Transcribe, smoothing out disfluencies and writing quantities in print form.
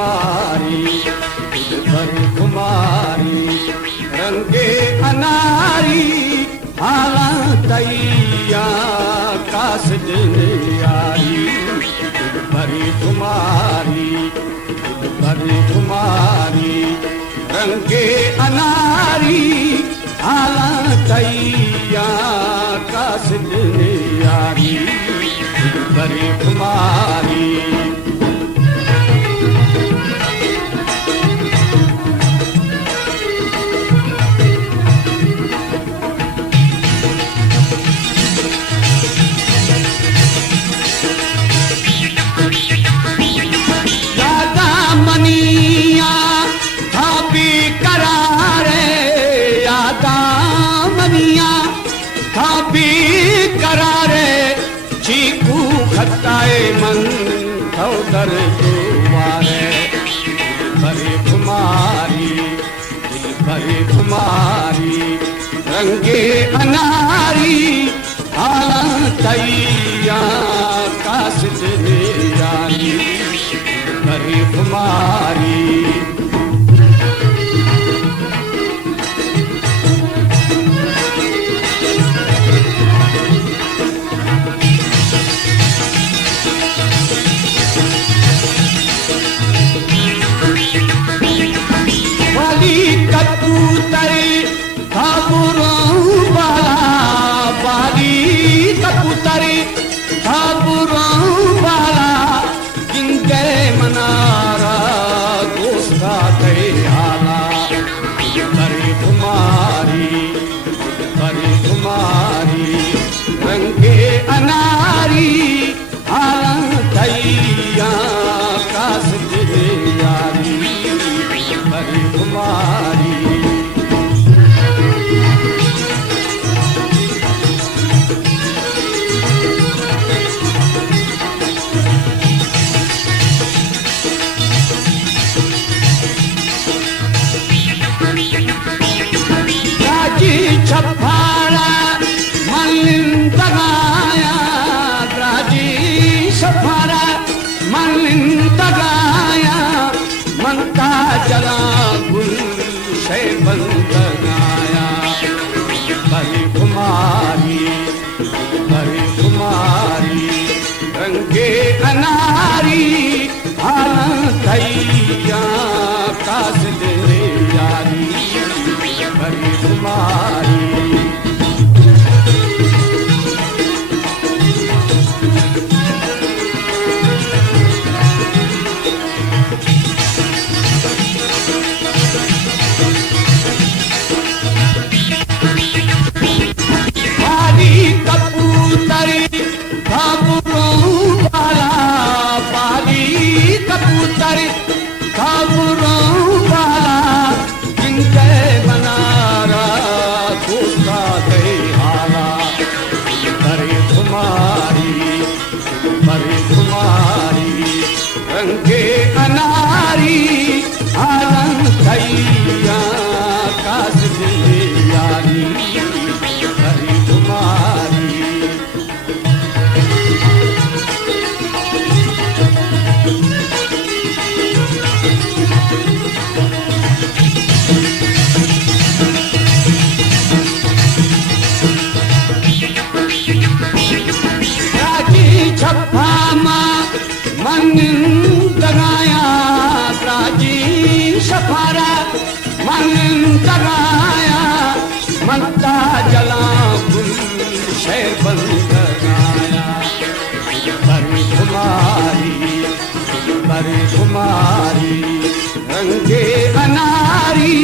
कुमारी दिलबर कुमारी रंगे अनारी हालतैया कासिद यारी दिलबर कुमारी रंगे अनारी हालतैया कासिद यारी दिलबर कुमारी चीकू खताए मन दर दुआरे दिलबर कुमारी रंगे अनारी हालतैया कासिद यारी दिलबर कुमारी कबूतरी घाबरों वाला बाली कबूतरी घाबरों वाला जिनके मनारा दोस्ता थे आला दिलबर कुमारी रंगे अनारी हालतैया कासिद यारी दिलबर कुमारी छपारा मलिंदगाया राजी छपारा मलिंदगाया मन का जला गुल से बंदगाया दिलबर कुमारी रंगे अनारी हालतैया कासिद यारी दिलबर कुमारी कबूतरी घाबरों वाला बाली कबूतरी घाबरों वाला जिनके बनारा दोस्ता दे हाला दिलबर कुमारी रंगे अनारी हालतैया कासिद यारी दिलबर कुमारी छप्पा मन दगाया राजी सफारा मन दगाया मनता जला गुल से बंद गाया दिलबर कुमारी रंगे अनारी